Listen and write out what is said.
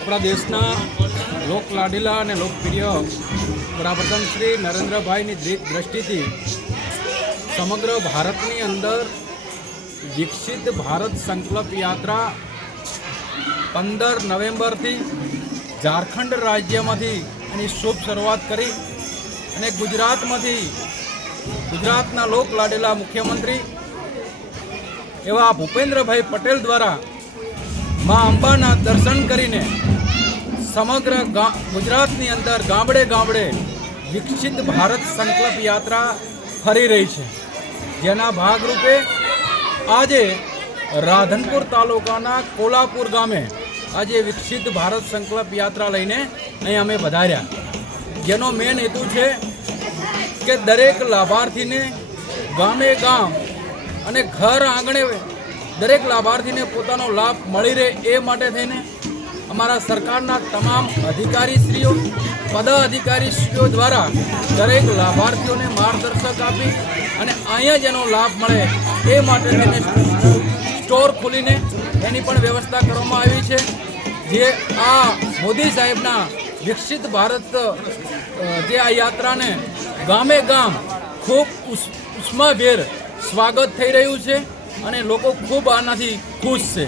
આપણા દેશના લોક લાડીલા અને લોકપ્રિય વડાપ્રધાન શ્રી નરેન્દ્રભાઈની દ્રિ- દ્રષ્ટિથી સમગ્ર ભારતની અંદર વિકસિત ભારત સંકલ્પ યાત્રા પંદર નવેમ્બરથી ઝારખંડ રાજ્યમાંથી એની શુભ શરૂઆત કરી અને ગુજરાતમાંથી ગુજરાતના લોક લાડેલા મુખ્યમંત્રી એવા ભૂપેન્દ્રભાઈ પટેલ દ્વારા મા અંબાના દર્શન કરીને સમગ્ર ગુજરાતની અંદર ગામડે ગામડે વિકસિત ભારત સંકલ્પ યાત્રા ફરી રહી છે. જેના ભાગરૂપે આજે રાધનપુર તાલુકાના કોલાપુર ગામે આજે વિકસિત ભારત સંકલ્પ યાત્રા લઈને અહીં અમે વધાર્યા જેનો મેન હેતુ છે કે દરેક લાભાર્થીને ગામે ગામ અને ઘર આંગણે દરેક લાભાર્થીને પોતાનો લાભ મળી રહે એ માટે થઈને અમારા સરકારના તમામ અધિકારીશ્રીઓ પદ અધિકારીશ્રીઓ દ્વારા દરેક લાભાર્થીઓને માર્ગદર્શક આપી અને અહીંયા જેનો લાભ મળે એ માટે થઈને સ્ટોર ખોલીને એની પણ વ્યવસ્થા કરવામાં આવી છે. જે આ મોદી સાહેબના વિકસિત ભારત જે આ યાત્રાને ગામે ગામ ખૂબ ઉષ્માભેર સ્વાગત થઈ રહ્યું છે. અને લોકો ખૂબ આનાથી ખુશ છે.